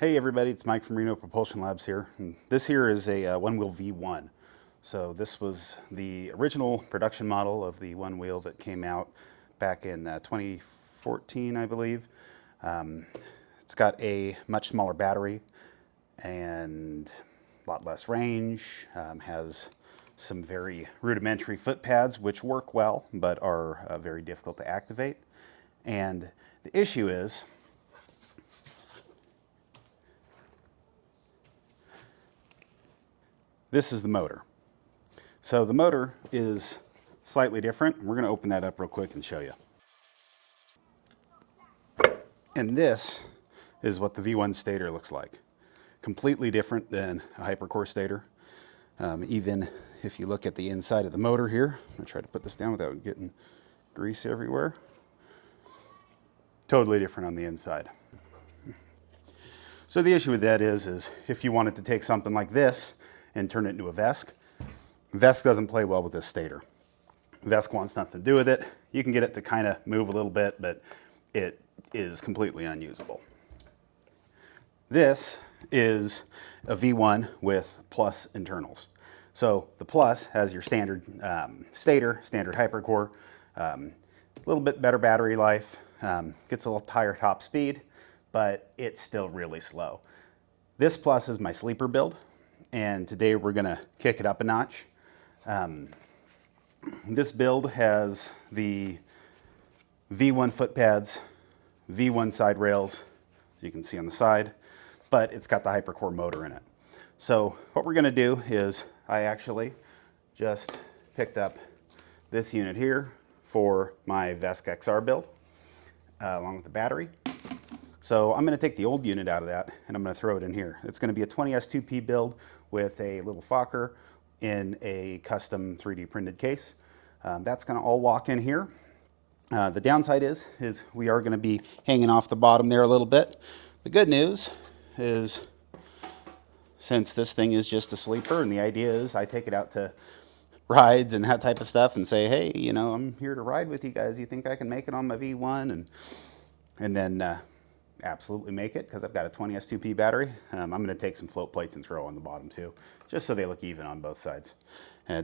Hey everybody, it's Mike from Reno Propulsion Labs here. And this here is a Onewheel V1. So this was the original production model of the Onewheel that came out back in 2014, I believe. It's got a much smaller battery and a lot less range, has some very rudimentary foot pads which work well but are very difficult to activate. And the issue is this is the motor. So the motor is slightly different. We're going to open that up real quick and show you. And this is what the V1 stator looks like. Completely different than a hypercore stator. Even if you look at the inside of the motor here, I'm going to try to put this down without getting grease everywhere. Totally different on the inside. So the issue with that is if you wanted to take something like this and turn it into a Vesk, Vesk doesn't play well with this stator. Vesk wants nothing to do with it. You can get it to kind of move a little bit, but it is completely unusable. This is a V1 with plus internals. So the plus has your standard stator, standard hypercore, a little bit better battery life, gets a little higher top speed, but it's still really slow. This plus is my sleeper build, and today we're gonna kick it up a notch. This build has the V1 foot pads, V1 side rails, as you can see on the side, but it's got the hypercore motor in it. So what we're gonna do is I actually just picked up this unit here for my Vesk XR build, along with the battery. So I'm going to take the old unit out of that and I'm going to throw it in here. It's going to be a 20S2P build with a little Fokker in a custom 3D printed case. That's going to all walk in here. The downside is we are going to be hanging off the bottom there a little bit. The good news is, since this thing is just a sleeper, and the idea is I take it out to rides and that type of stuff and say, hey, you know, I'm here to ride with you guys. You think I can make it on my V1? And then absolutely make it, because I've got a 20S2P battery. I'm going to take some float plates and throw on the bottom too, just so they look even on both sides.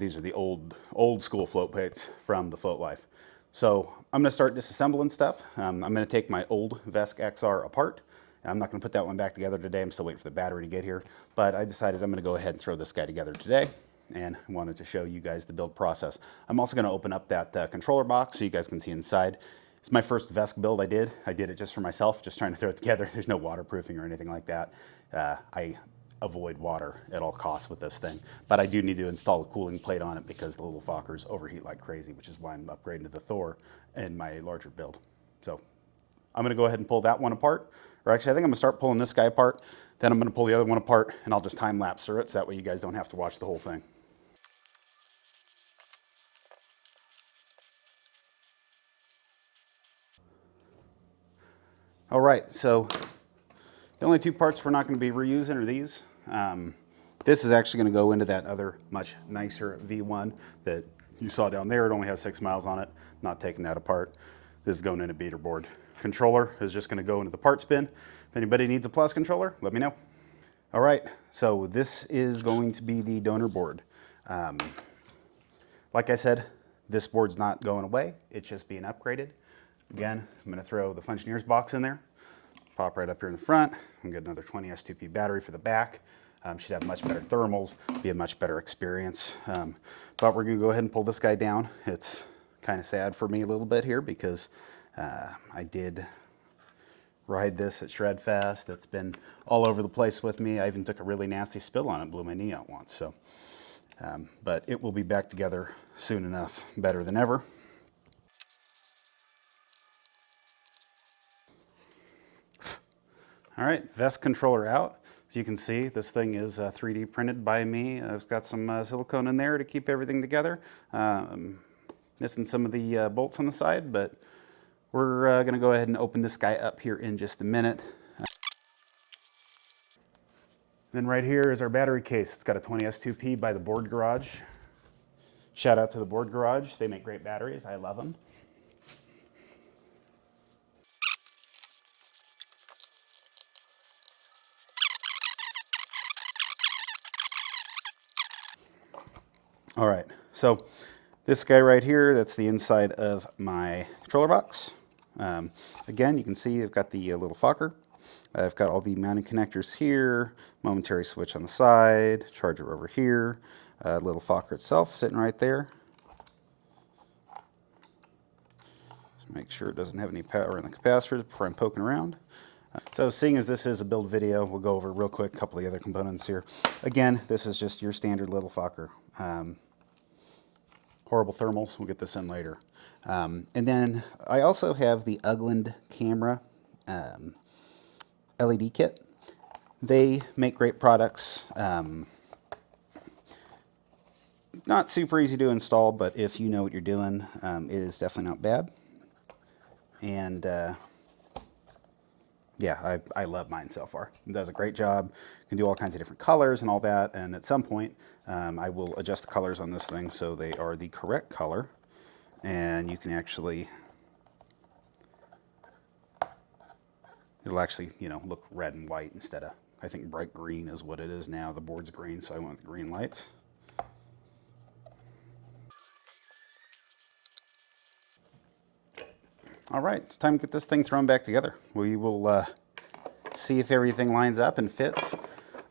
These are the old school float plates from the Float Life. So I'm going to start disassembling stuff. I'm going to take my old Vesk XR apart. I'm not going to put that one back together today. I'm still waiting for the battery to get here. But I decided I'm going to go ahead and throw this guy together today, and I wanted to show you guys the build process. I'm also going to open up that controller box so you guys can see inside. It's my first Vesk build I did. I did it just for myself, just trying to throw it together. There's no waterproofing or anything like that. I avoid water at all costs with this thing. But I do need to install a cooling plate on it because the little Fokkers overheat like crazy, which is why I'm upgrading to the Thor in my larger build. So I'm going to go ahead and pull that one apart. Or actually, I think I'm going to start pulling this guy apart. Then I'm going to pull the other one apart, and I'll just time lapse through it so that way you guys don't have to watch the whole thing. All right, so the only two parts we're not going to be reusing are these. This is actually going to go into that other much nicer V1 that you saw down there. It only has 6 miles on it. Not taking that apart. This is going in a beater board. Controller is just going to go into the parts bin. If anybody needs a plus controller, let me know. All right, so this is going to be the donor board. Like I said, this board's not going away. It's just being upgraded. Again, I'm going to throw the Functioneers box in there. Pop right up here in the front. I'm going to get another 20S2P battery for the back. Should have much better thermals, be a much better experience. But we're going to go ahead and pull this guy down. It's kind of sad for me a little bit here because I did ride this at Shredfest. It's been all over the place with me. I even took a really nasty spill on it, blew my knee out once. So, but it will be back together soon enough, better than ever. All right, Vesk controller out. As you can see, this thing is 3D printed by me. It's got some silicone in there to keep everything together. Missing some of the bolts on the side, but we're going to go ahead and open this guy up here in just a minute. Then right here is our battery case. It's got a 20S2P by the Board Garage. Shout out to the Board Garage. They make great batteries. I love them. All right, so this guy right here, that's the inside of my controller box. Again, you can see I've got the little Fokker. I've got all the mounting connectors here, momentary switch on the side, charger over here, little Fokker itself sitting right there. Just make sure it doesn't have any power in the capacitor before I'm poking around. So seeing as this is a build video, we'll go over real quick a couple of the other components here. Again, this is just your standard little Fokker. Horrible thermals, we'll get this in later. And then I also have the Ugland camera LED kit. They make great products. Not super easy to install, but if you know what you're doing, it is definitely not bad. And yeah, I love mine so far. It does a great job. Can do all kinds of different colors and all that. And at some point, I will adjust the colors on this thing so they are the correct color. And you can actually, it'll actually, you know, look red and white instead of, I think bright green is what it is now. The board's green, so I went with the green lights. All right, it's time to get this thing thrown back together. We will see if everything lines up and fits.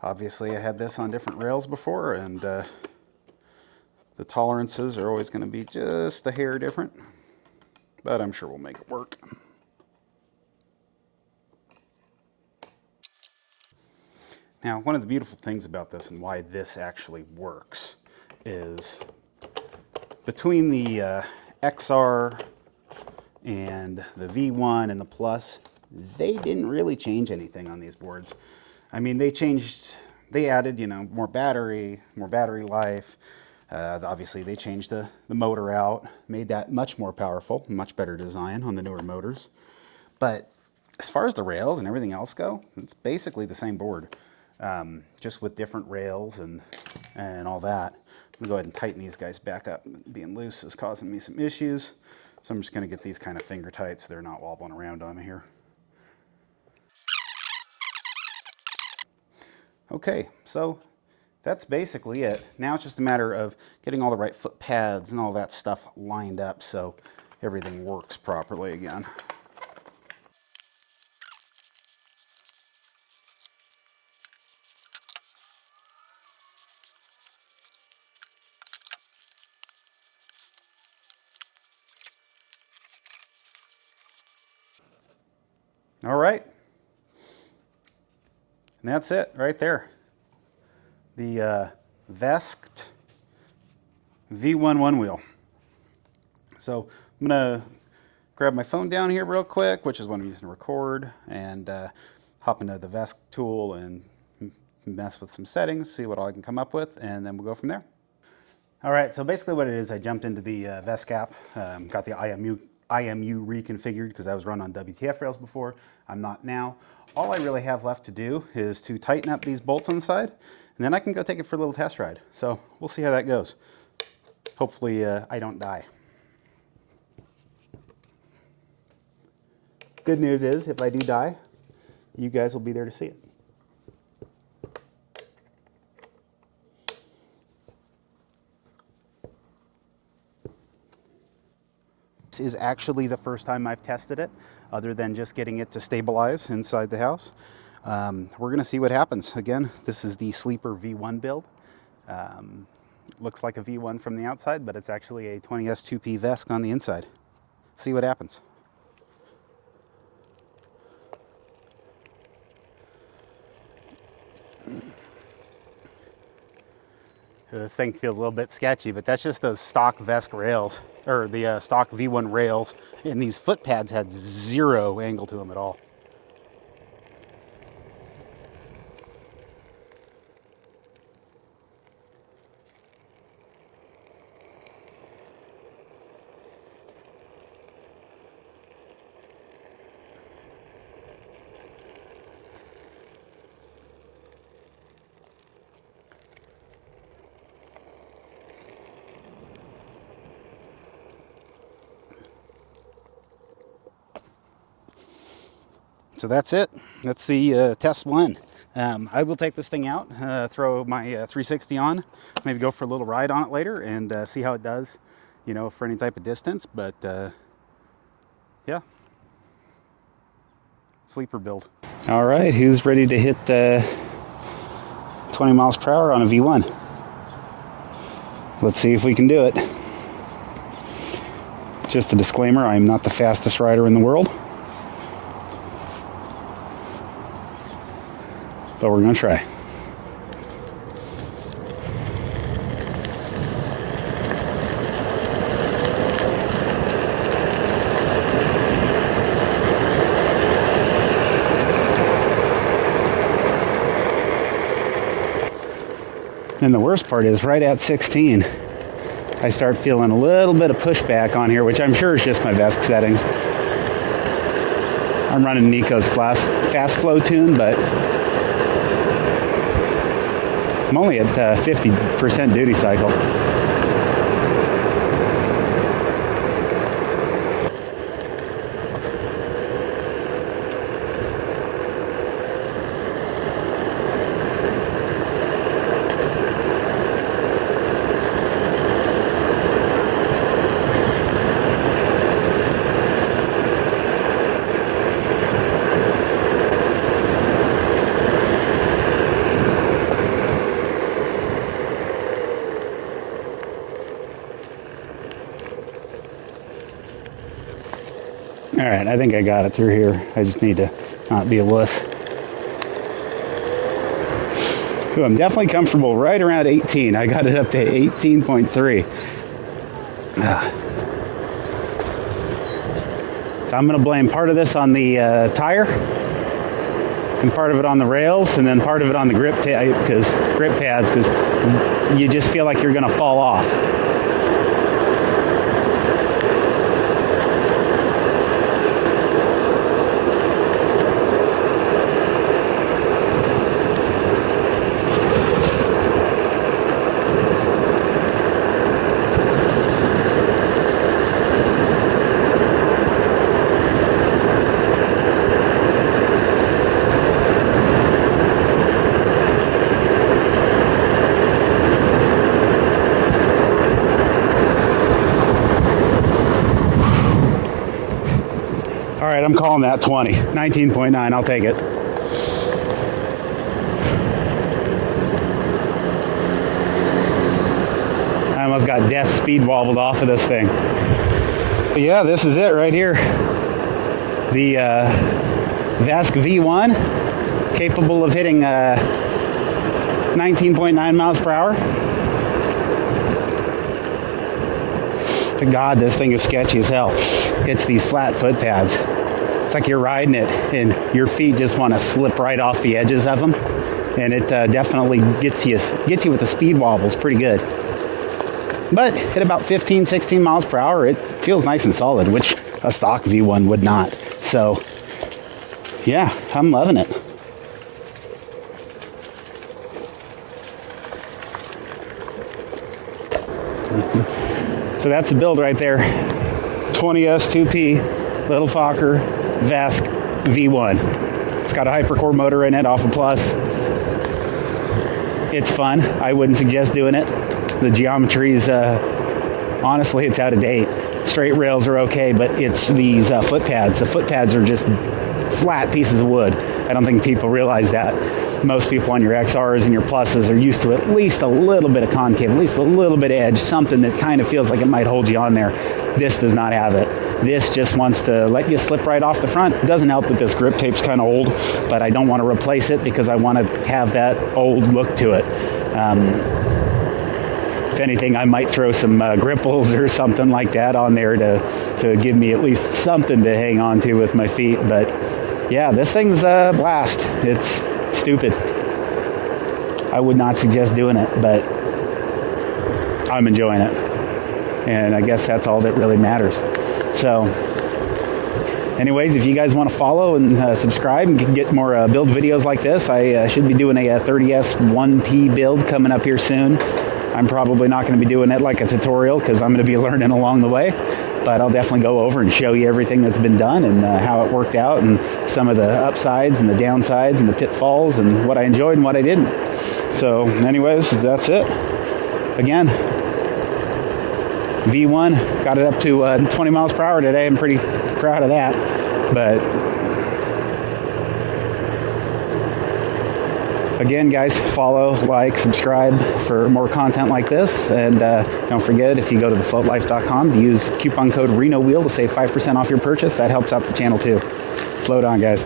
Obviously, I had this on different rails before, and the tolerances are always going to be just a hair different, but I'm sure we'll make it work. Now, one of the beautiful things about this and why this actually works is between the XR and the V1 and the Plus, they didn't really change anything on these boards. I mean, they added, you know, more battery life. Obviously, they changed the motor out, made that much more powerful, much better design on the newer motors. But as far as the rails and everything else go, it's basically the same board, just with different rails and all that. I'm gonna go ahead and tighten these guys back up. Being loose is causing me some issues. So I'm just gonna get these kind of finger tight so they're not wobbling around on me here. Okay, so that's basically it. Now it's just a matter of getting all the right foot pads and all that stuff lined up so everything works properly again. All right. And that's it right there. The Vest V1 Onewheel. So I'm gonna grab my phone down here real quick, which is what I'm using to record, and hop into the Vest tool and mess with some settings, see what all I can come up with, and then we'll go from there. All right, so basically what it is, I jumped into the Vest cap, got the IMU reconfigured because I was run on WTF rails before. I'm not now. All I really have left to do is to tighten up these bolts on the side, and then I can go take it for a little test ride. So we'll see how that goes. Hopefully I don't die. Good news is, if I do die, you guys will be there to see it. This is actually the first time I've tested it, other than just getting it to stabilize inside the house. We're gonna see what happens. Again, this is the Sleeper V1 build. Looks like a V1 from the outside, but it's actually a 20S2P Vesk on the inside. See what happens. This thing feels a little bit sketchy, but that's just those stock Vesk rails, or the stock V1 rails, and these foot pads had zero angle to them at all. So that's it. That's the test one. I will take this thing out, throw my 360 on, maybe go for a little ride on it later and see how it does, you know, for any type of distance. But yeah, sleeper build. All right, who's ready to hit 20 miles per hour on a V1? Let's see if we can do it. Just a disclaimer, I'm not the fastest rider in the world, but we're going to try. And the worst part is right at 16, I start feeling a little bit of pushback on here, which I'm sure is just my VESC settings. I'm running Nico's fast flow tune, but I'm only at 50% duty cycle. All right, I think I got it through here. I just need to not be a wuss. Ooh, I'm definitely comfortable right around 18. I got it up to 18.3. I'm going to blame part of this on the tire, and part of it on the rails, and then part of it on the grip pads, because you just feel like you're going to fall off. All right, I'm calling that 20. 19.9, I'll take it. I almost got death speed wobbled off of this thing. But yeah, this is it right here. The VESC V1, capable of hitting 19.9 miles per hour. God, this thing is sketchy as hell. It's these flat foot pads. It's like you're riding it and your feet just want to slip right off the edges of them, and it definitely gets you with the speed wobbles pretty good. But at about 15, 16 miles per hour, it feels nice and solid, which a stock V1 would not. So yeah, I'm loving it. So that's the build right there. 20S2P, Little Fokker, VESC V1. It's got a hypercore motor in it off a Plus. It's fun. I wouldn't suggest doing it. The geometry's, honestly, it's out of date. Straight rails are okay, but it's these foot pads. The foot pads are just flat pieces of wood. I don't think people realize that. Most people on your XRs and your Pluses are used to at least a little bit of concave, at least a little bit of edge, something that kind of feels like it might hold you on there. This does not have it. This just wants to let you slip right off the front. It doesn't help that this grip tape's kind of old, but I don't want to replace it because I want to have that old look to it. If anything, I might throw some gripples or something like that on there to give me at least something to hang on to with my feet. But yeah, this thing's a blast. It's stupid. I would not suggest doing it, but I'm enjoying it. And I guess that's all that really matters. So anyways, if you guys want to follow and subscribe and get more build videos like this, I should be doing a 30S 1P build coming up here soon. I'm probably not going to be doing it like a tutorial because I'm going to be learning along the way, but I'll definitely go over and show you everything that's been done and how it worked out and some of the upsides and the downsides and the pitfalls and what I enjoyed and what I didn't. So anyways, that's it. Again, V1 got it up to 20 miles per hour today. I'm pretty proud of that. But again, guys, follow, like, subscribe for more content like this. And don't forget, if you go to thefloatlife.com, to use coupon code RenoWheel to save 5% off your purchase. That helps out the channel too. Float on, guys.